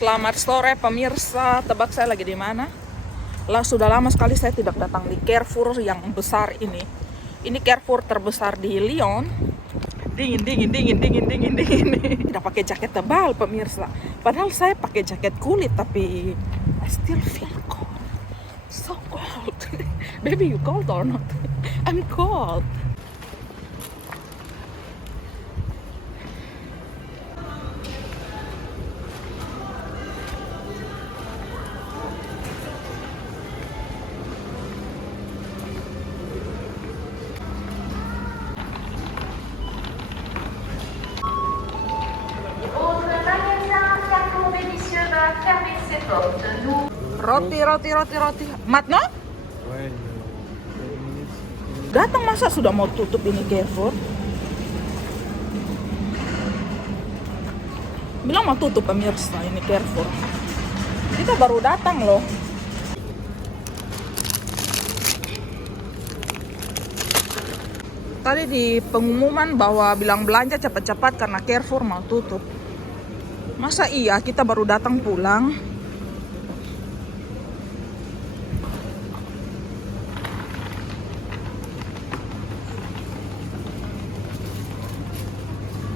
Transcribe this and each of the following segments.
Selamat sore pemirsa, tebak saya lagi di mana? Lah sudah lama sekali saya tidak datang di Carrefour yang besar ini. Ini Carrefour terbesar di Lyon. Dingin. Tidak pakai jaket tebal pemirsa. Padahal saya pakai jaket kulit tapi I still feel cold. So cold. Baby, you cold or not? I'm cold. Roti. Matno? Datang masa sudah mau tutup ini Carrefour? Bilang mau tutup pemirsa ini Carrefour. Kita baru datang loh. Tadi di pengumuman bahwa bilang belanja cepat-cepat karena Carrefour mau tutup. Masa iya kita baru datang pulang?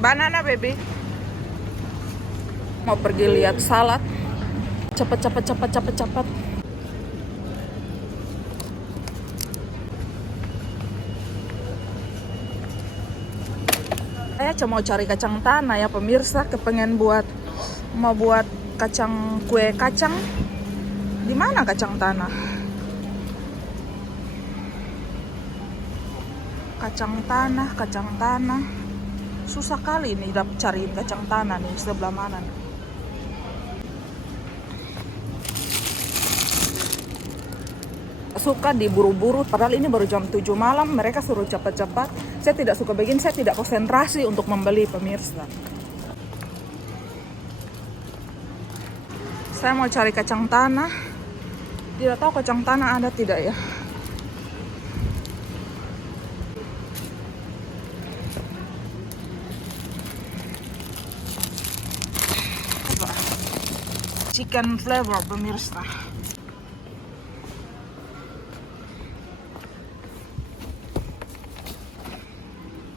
Banana baby. Mau pergi lihat salad. Cepet. Saya cuma mau cari kacang tanah ya pemirsa, kepengen mau buat kue kacang. Di mana kacang tanah? Kacang tanah. Susah kali nih cari kacang tanah nih, sebelah mana nih? Suka diburu-buru, padahal ini baru jam 7 malam, mereka suruh cepat-cepat. Saya tidak suka begini, saya tidak konsentrasi untuk membeli pemirsa. Saya mau cari kacang tanah. Tidak tahu kacang tanah ada tidak ya? Chicken flavor pemirsa.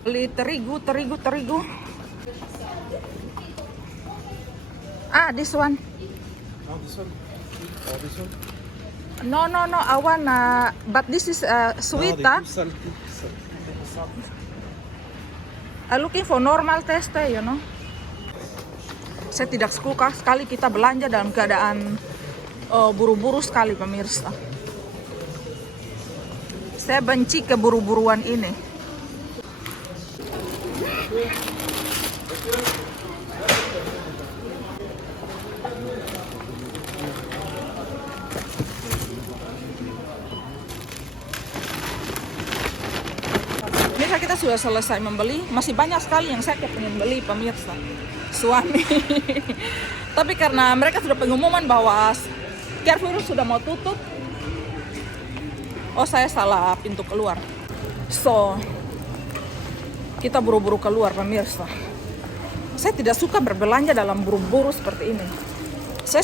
Beli terigu. This one. Oh, this one. This one. No. I want, but this is sweet. I'm looking for normal taste, you know. Saya tidak suka sekali kita belanja dalam keadaan buru-buru sekali pemirsa. Saya benci keburu-buruan ini. Misal kita sudah selesai membeli, masih banyak sekali yang saya pengen beli pemirsa. Suami. Tapi karena mereka sudah pengumuman bahwa Carrefour sudah mau tutup. Oh, saya salah pintu keluar. So, kita buru-buru keluar pemirsa. Saya tidak suka berbelanja dalam buru-buru seperti ini. Saya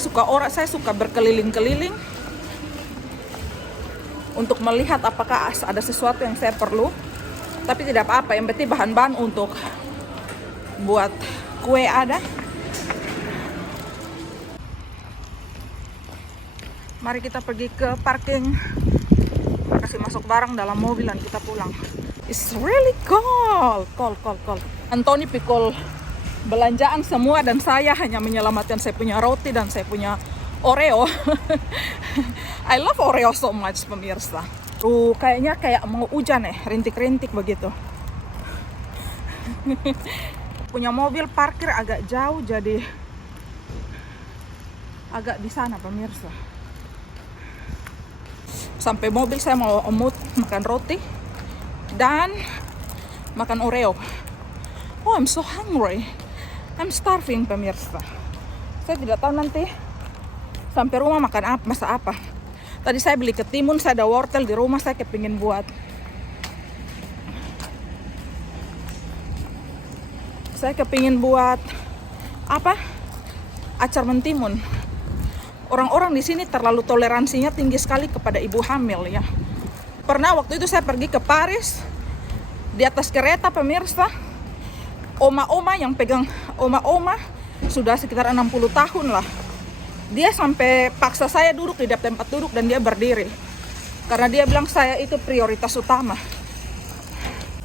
suka berkeliling-keliling untuk melihat apakah ada sesuatu yang saya perlu. Tapi tidak apa-apa, yang penting bahan-bahan untuk buat kue ada. Mari kita pergi ke parking, kasih masuk barang dalam mobil dan kita pulang. It's really cold. Anthony pikul belanjaan semua dan saya hanya menyelamatkan saya punya roti dan saya punya Oreo. I love Oreo so much pemirsa. Kayaknya kayak mau hujan rintik-rintik begitu. Punya mobil parkir agak jauh, jadi agak di sana pemirsa. Sampai mobil saya mau makan roti dan makan Oreo. Oh, I'm so hungry. I'm starving pemirsa. Saya tidak tahu nanti sampai rumah makan apa, masak apa. Tadi saya beli ketimun, saya ada wortel di rumah, saya kepingin buat. Saya kepingin buat apa? acar mentimun. Orang-orang di sini terlalu toleransinya tinggi sekali kepada ibu hamil ya. Pernah waktu itu saya pergi ke Paris, di atas kereta pemirsa, oma-oma yang pegang, oma-oma sudah sekitar 60 tahun lah. Dia sampai paksa saya duduk di tempat duduk dan dia berdiri. Karena dia bilang saya itu prioritas utama.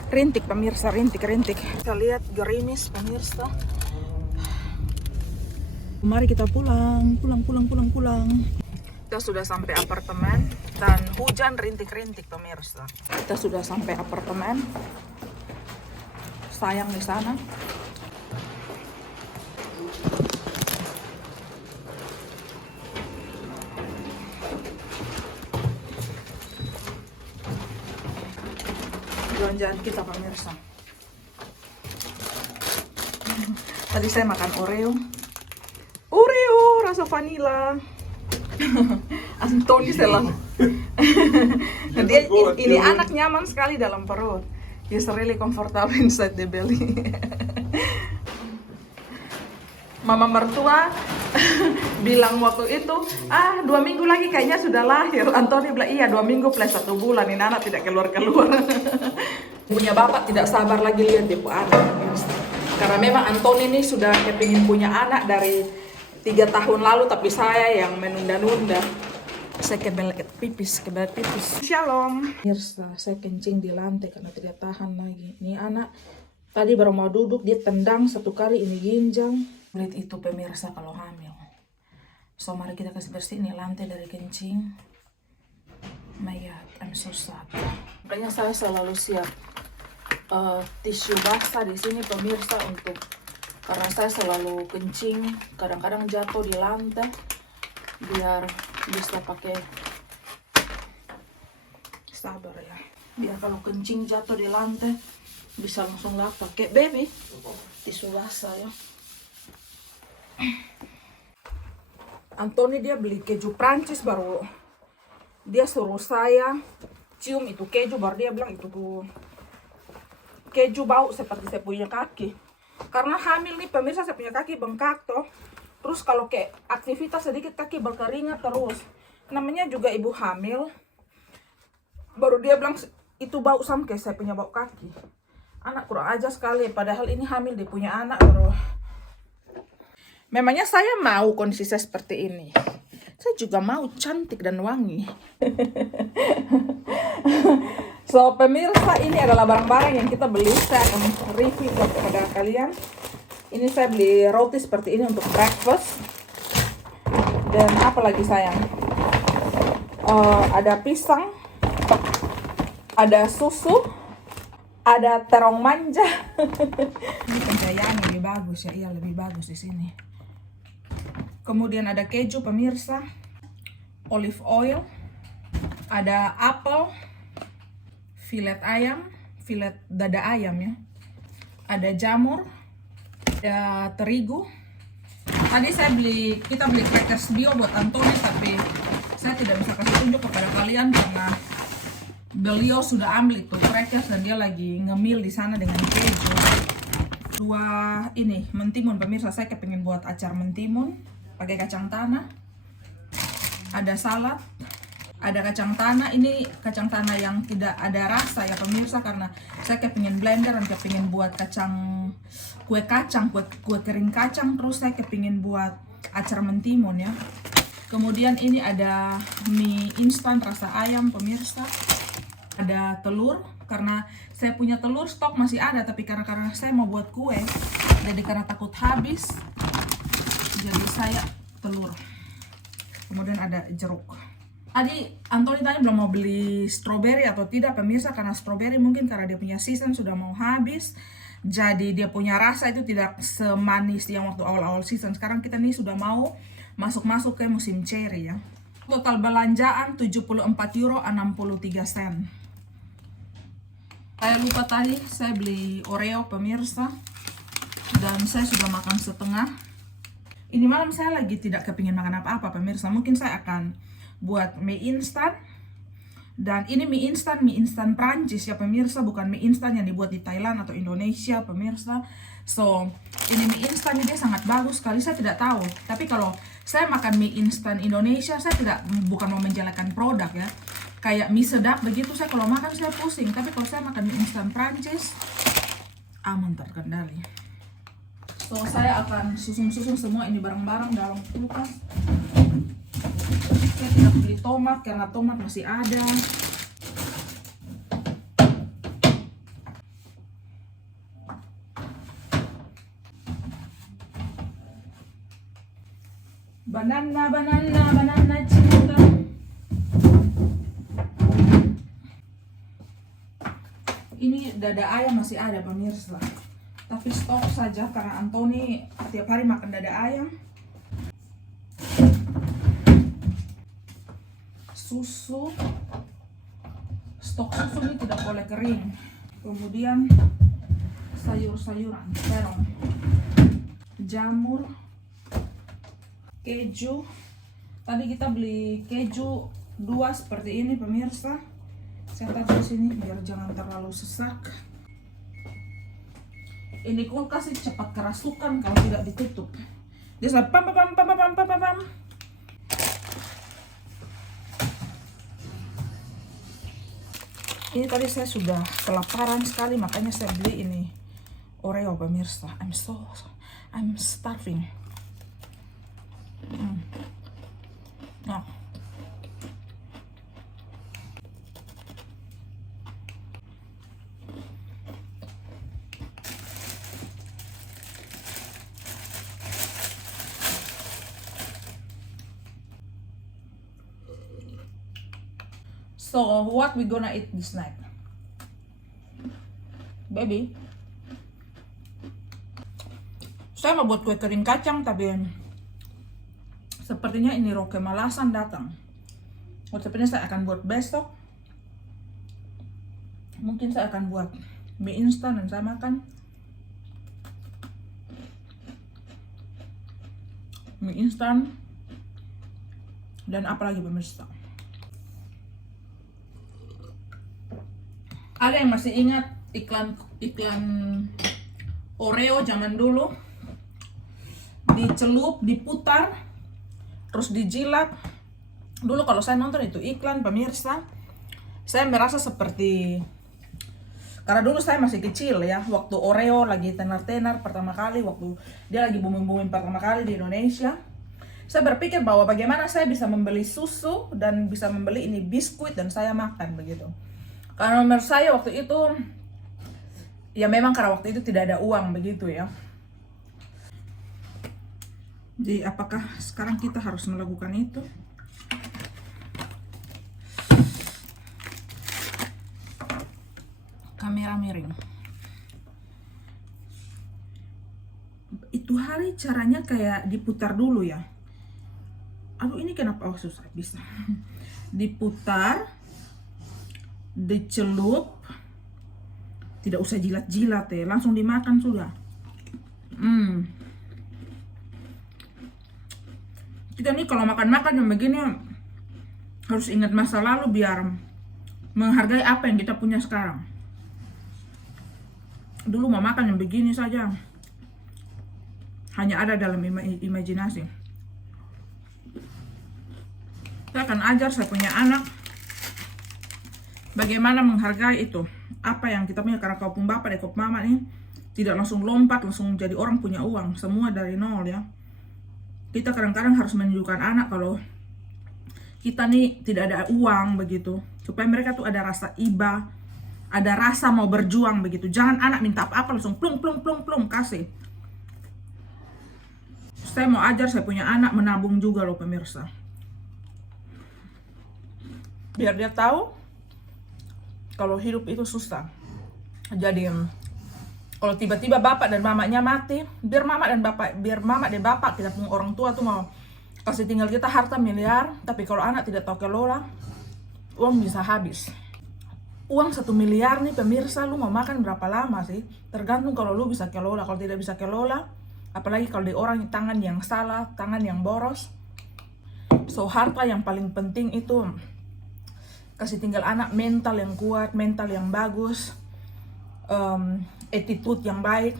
Rintik pemirsa, rintik. Kita lihat gerimis pemirsa. Mari kita pulang. Kita sudah sampai apartemen dan hujan rintik-rintik pemirsa. Kita sudah sampai apartemen. Sayang di sana. Belanjaan kita pemirsa. Tadi saya makan Oreo rasa vanila. Antoni selang. Dia ini anak nyaman sekali dalam perut. He's really comfortable inside the belly. Mama mertua bilang waktu itu, 2 minggu lagi kayaknya sudah lahir. Antoni bilang, iya 2 minggu plus 1 bulan, ini anak tidak keluar-keluar. Punya bapak tidak sabar lagi lihat dia punya anak. Karena memang Antoni ini sudah kepingin punya anak dari 3 tahun lalu, tapi saya yang menunda-nunda. Saya kebelet pipis. Shalom. Mirsa, saya kencing di lantai karena tidak tahan lagi. Ini anak tadi baru mau duduk, dia tendang 1 kali ini ginjal. Lihat itu pemirsa kalau hamil. So mari kita kasih bersih nih lantai dari kencing. My God, I'm so sad. Makanya saya selalu siap tisu basah di sini pemirsa untuk, karena saya selalu kencing, kadang-kadang jatuh di lantai, biar bisa pakai, sabar ya, biar kalau kencing jatuh di lantai bisa langsung lap pakai baby tisu basah ya. Antoni dia beli keju Prancis, baru dia suruh saya cium itu keju, baru dia bilang itu tuh keju bau seperti saya punya kaki. Karena hamil nih pemirsa, saya punya kaki bengkak toh. Terus kalau kayak aktivitas sedikit kaki berkeringat terus. Namanya juga ibu hamil. Baru dia bilang itu bau sama kayak saya punya bau kaki. Anak kurang ajar sekali, padahal ini hamil dia punya anak baru. Memangnya saya mau kondisi saya seperti ini. Saya juga mau cantik dan wangi. So pemirsa, ini adalah barang-barang yang kita beli. Saya akan review kepada kalian. Ini saya beli roti seperti ini untuk breakfast. Dan apa lagi sayang? Ada pisang, ada susu, ada terong manja. Ini pencahayaan lebih bagus ya, iya lebih bagus di sini. Kemudian ada keju pemirsa, olive oil, ada apel, filet ayam, filet dada ayam ya, ada jamur, ada terigu. Tadi kita beli crackers bio buat Antoni, tapi saya tidak bisa kasih tunjuk kepada kalian karena beliau sudah ambil itu crackers dan dia lagi ngemil di sana dengan keju. 2 ini mentimun pemirsa, saya kepengen buat acar mentimun pakai kacang tanah. Ada salad, ada kacang tanah. Ini kacang tanah yang tidak ada rasa ya pemirsa, karena saya kepingin blender dan kepingin buat kue kering kacang. Terus saya kepingin buat acar mentimun ya. Kemudian ini ada mie instan rasa ayam pemirsa. Ada telur, karena saya punya telur stok masih ada, tapi karena saya mau buat kue, jadi karena takut habis, jadi saya telur. Kemudian ada jeruk. Tadi Antoni tanya belum mau beli strawberry atau tidak pemirsa, karena strawberry mungkin karena dia punya season sudah mau habis, jadi dia punya rasa itu tidak semanis yang waktu awal-awal season. Sekarang kita nih sudah mau masuk ke musim cherry ya. Total belanjaan 74 euro 63 sen. Saya lupa tadi saya beli Oreo pemirsa, dan saya sudah makan setengah. Ini malam saya lagi tidak kepingin makan apa-apa pemirsa. Mungkin saya akan buat mie instan. Dan ini mie instan Prancis ya pemirsa, bukan mie instan yang dibuat di Thailand atau Indonesia pemirsa. So, ini mie instan dia sangat bagus sekali. Saya tidak tahu. Tapi kalau saya makan mie instan Indonesia, saya bukan mau menjelekkan produk ya. Kayak mie sedap begitu, saya kalau makan saya pusing. Tapi kalau saya makan mie instan Prancis, aman, terkendali. So, saya akan susun semua ini barang-barang dalam kulkas. Saya tidak beli tomat karena tomat masih ada. Banana cinta. Ini dada ayam masih ada pemirsa. Tapi stok saja karena Anthony tiap hari makan dada ayam. Susu. Stok susu ini tidak boleh kering. Kemudian sayur-sayuran, terong, jamur, keju. Tadi kita beli keju 2 seperti ini pemirsa. Saya taruh di sini biar jangan terlalu sesak. Ini kulkas sih cepat kerasukan kalau tidak ditutup. Dia sampai pam. Ini tadi saya sudah kelaparan sekali, makanya saya beli ini Oreo pemirsa. I'm starving. Nah. So, what we gonna eat this night? Baby? Saya mau buat kue kering kacang, tapi sepertinya ini roh kemalasan datang. Sepertinya saya akan buat besok. Mungkin saya akan buat mie instan dan saya makan. Mie instan dan apa lagi pemirsa? Ada yang masih ingat iklan Oreo zaman dulu? Dicelup, diputar, terus dijilat. Dulu kalau saya nonton itu iklan pemirsa, saya merasa seperti, karena dulu saya masih kecil ya, waktu Oreo lagi tenar-tenar pertama kali, waktu dia lagi booming-booming pertama kali di Indonesia. Saya berpikir bahwa bagaimana saya bisa membeli susu dan bisa membeli ini biskuit dan saya makan begitu. Karena menurut saya waktu itu, ya memang karena waktu itu tidak ada uang begitu ya. Jadi apakah sekarang kita harus melakukan itu? Kamera miring. Itu hari caranya kayak diputar dulu ya. Aduh ini kenapa susah bisa. Diputar, dicelup, tidak usah jilat-jilat ya, langsung dimakan sudah. Kita nih kalau makan-makan yang begini harus ingat masa lalu biar menghargai apa yang kita punya sekarang. Dulu mau makan yang begini saja hanya ada dalam imajinasi. Saya akan ajar saya punya anak bagaimana menghargai itu, apa yang kita punya, karena kaum bapak dan kaum mama nih tidak langsung lompat, langsung jadi orang punya uang, semua dari nol ya. Kita kadang-kadang harus menunjukkan anak kalau kita nih tidak ada uang begitu, supaya mereka tuh ada rasa iba, ada rasa mau berjuang begitu. Jangan anak minta apa-apa langsung plung kasih. Saya mau ajar saya punya anak menabung juga loh pemirsa, biar dia tahu kalau hidup itu susah. Jadi kalau tiba-tiba bapak dan mamanya mati, biar mama dan bapak kita punya orang tua tuh mau kasih tinggal kita harta miliar, tapi kalau anak tidak tahu kelola, uang bisa habis. Uang 1 miliar nih pemirsa, lu mau makan berapa lama sih? Tergantung kalau lu bisa kelola. Kalau tidak bisa kelola, apalagi kalau di orang tangan yang salah, tangan yang boros. So harta yang paling penting itu kasih tinggal anak mental yang kuat, mental yang bagus, attitude yang baik.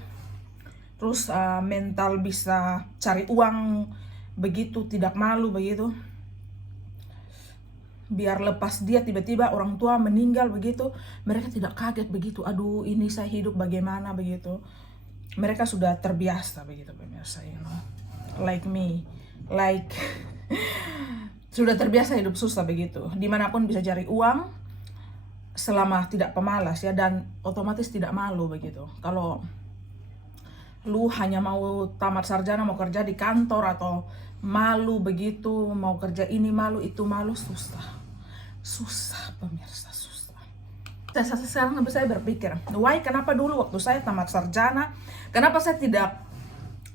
terus mental bisa cari uang begitu, tidak malu begitu. Biar lepas dia tiba-tiba orang tua meninggal begitu, mereka tidak kaget begitu. Aduh, ini saya hidup bagaimana begitu. Mereka sudah terbiasa begitu pemirsa, you know. Like me, like sudah terbiasa hidup susah begitu. Dimanapun bisa cari uang selama tidak pemalas ya, dan otomatis tidak malu begitu. Kalau lu hanya mau tamat sarjana mau kerja di kantor atau malu begitu, mau kerja ini malu itu malu, susah pemirsa, susah. Sekarang saya berpikir, why, kenapa dulu waktu saya tamat sarjana, kenapa saya tidak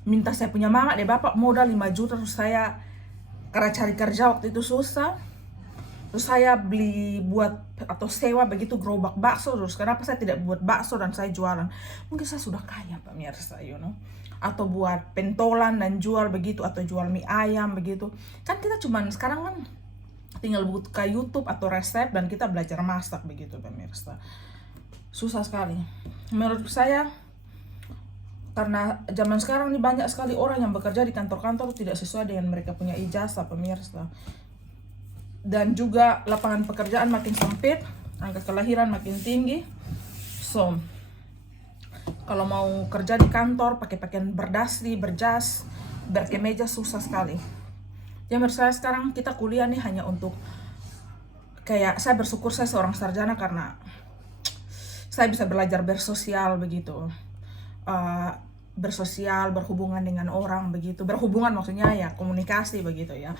minta saya punya mama deh bapak modal 5 juta, terus saya karena cari kerja waktu itu susah, terus saya beli buat atau sewa begitu gerobak bakso, terus kenapa saya tidak buat bakso dan saya jualan, mungkin saya sudah kaya pemirsa, you know. Atau buat pentolan dan jual begitu, atau jual mie ayam begitu. Kan kita cuman sekarang kan tinggal buka YouTube atau resep dan kita belajar masak begitu pemirsa. Susah sekali menurut saya, karena zaman sekarang ini banyak sekali orang yang bekerja di kantor-kantor tidak sesuai dengan mereka punya ijazah pemirsa. Dan juga lapangan pekerjaan makin sempit, angka kelahiran makin tinggi. So, kalau mau kerja di kantor pakai pakaian berdasi, berjas, berkemeja susah sekali. Ya menurut saya sekarang kita kuliah nih hanya untuk, kayak saya bersyukur saya seorang sarjana karena saya bisa belajar bersosial begitu. Bersosial, berhubungan dengan orang begitu. Berhubungan maksudnya ya komunikasi begitu ya.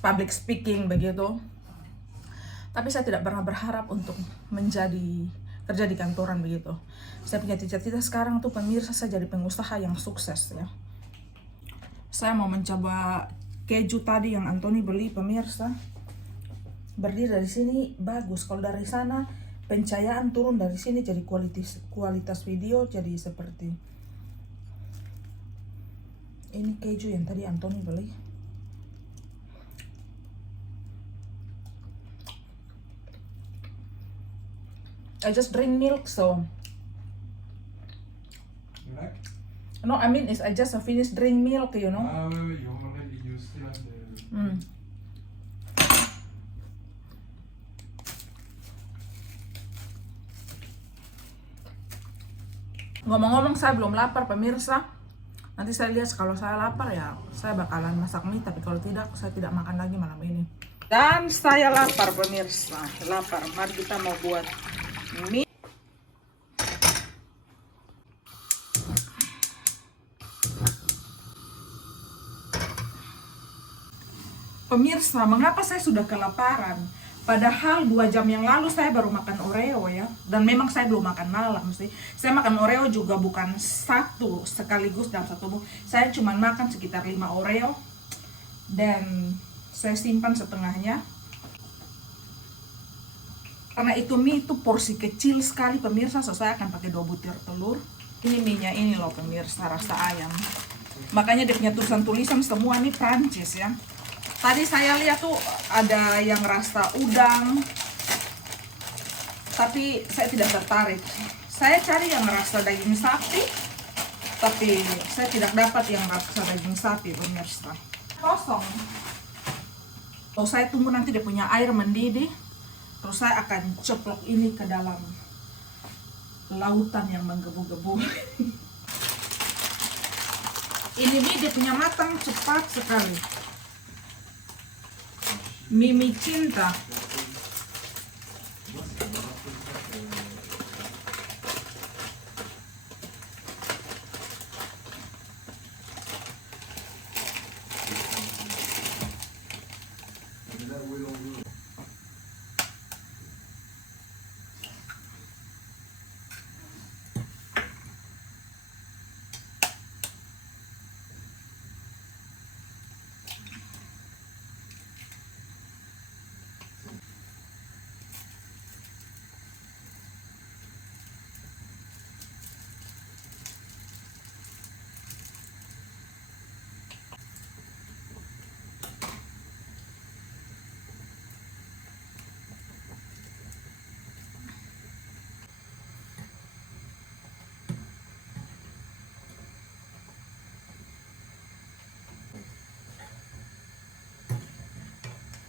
Public speaking begitu. Tapi saya tidak pernah berharap untuk menjadi kerja di kantoran begitu. Saya punya cita-cita sekarang tuh pemirsa, saya jadi pengusaha yang sukses ya. Saya mau mencoba keju tadi yang Anthony beli pemirsa. Berdiri dari sini bagus, kalau dari sana pencahayaan turun dari sini jadi kualitas video jadi seperti ini keju yang tadi Anthony beli. I just drink milk, so You like? no, I mean is I just finished drink milk, you know. Wait, you already used still have the. Ngomong-ngomong saya belum lapar pemirsa. Nanti saya lihat kalau saya lapar ya saya bakalan masak mie, tapi kalau tidak saya tidak makan lagi malam ini. Dan saya lapar pemirsa, lapar. Mari kita mau buat mie. Pemirsa, mengapa saya sudah kelaparan? Padahal 2 jam yang lalu saya baru makan Oreo ya. Dan memang saya belum makan malam sih. Saya makan Oreo juga bukan satu sekaligus dalam satu tubuh. Saya cuma makan sekitar 5 Oreo. Dan saya simpan setengahnya. Karena itu mie itu porsi kecil sekali pemirsa. So saya akan pakai 2 butir telur. Ini mie-nya ini loh pemirsa, rasa ayam. Makanya dia punya tulisan semua ini Prancis ya. Tadi saya lihat tuh ada yang rasa udang, tapi saya tidak tertarik. Saya cari yang rasa daging sapi, tapi saya tidak dapat yang rasa daging sapi pemirsa. Kosong. Oh, saya tunggu nanti dia punya air mendidih, terus saya akan ceplok ini ke dalam lautan yang menggebu-gebu. Ini mie dia punya matang cepat sekali. Mimi cinta.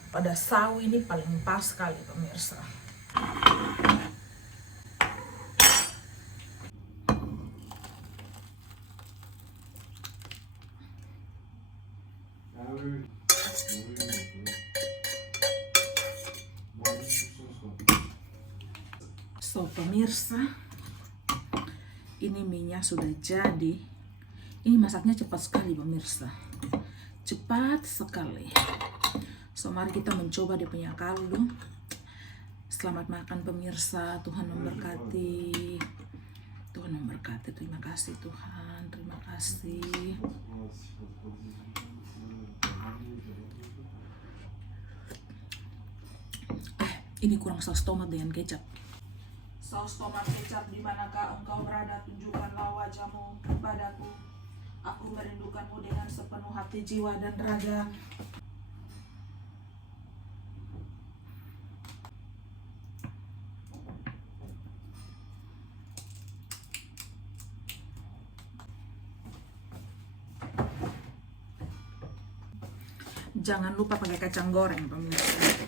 pada sawi ini paling pas sekali pemirsa. Ah oui, oui. Oui, oui, oui. Bon, oui, sauce, quoi. So pemirsa, ini minyak sudah jadi. Ini masaknya cepat sekali pemirsa, cepat sekali. So mari kita mencoba dia punya kaldu. Selamat makan pemirsa, Tuhan memberkati. Tuhan memberkati, terima kasih Tuhan, terima kasih. Ini kurang saus tomat dengan kecap. Saus tomat kecap, di manakah engkau berada, tunjukkanlah wajahmu kepadaku. Aku merindukanmu dengan sepenuh hati, jiwa, dan raga. Jangan lupa pakai kacang goreng pemirsa.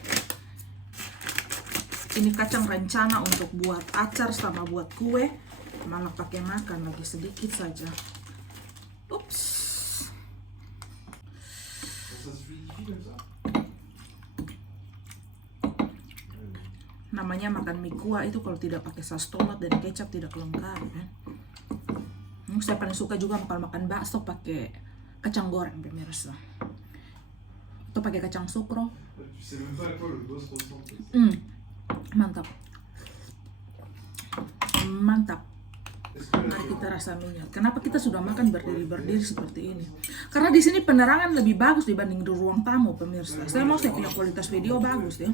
Ini kacang rencana untuk buat acar sama buat kue, malah pakai makan lagi sedikit saja. Ups. Ça se fluidifie comme ça. Namanya makan mie kuah itu kalau tidak pakai saus tomat dan kecap tidak lengkap ya. Saya paling suka juga makan bakso pakai kacang goreng pemirsa. Atau pakai kacang sukro. Tu sais même pas à quoi le boss ressemble. Mantap. Mantap. Est-ce que Mari kita rasa minyak. Kenapa kita sudah makan berdiri-berdiri seperti ini? Karena di sini penerangan lebih bagus dibanding di ruang tamu pemirsa. Saya mau punya kualitas video bagus ya.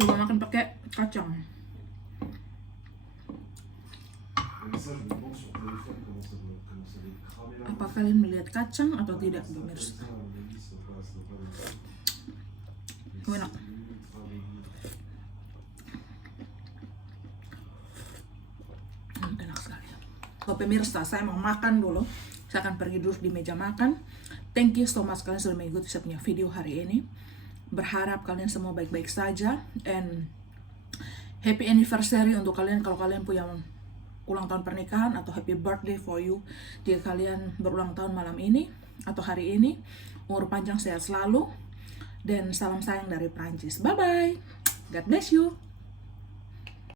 Coba makan pakai kacang. Mais ça, je me demande sur téléphone comment ça doit être cramé là. Apa kalian melihat kacang atau tidak pemirsa? Ça, à mon avis, ça doit pas Enak. Enak sekali. Kalau pemirsa, saya mau makan dulu. Saya akan pergi duduk di meja makan. Thank you so much kalian sudah mengikuti saya punya video hari ini. Berharap kalian semua baik-baik saja. And happy anniversary untuk kalian kalau kalian punya ulang tahun pernikahan, atau happy birthday for you jika kalian berulang tahun malam ini atau hari ini. Umur panjang, sehat selalu, dan salam sayang dari Prancis. Bye bye. God bless you.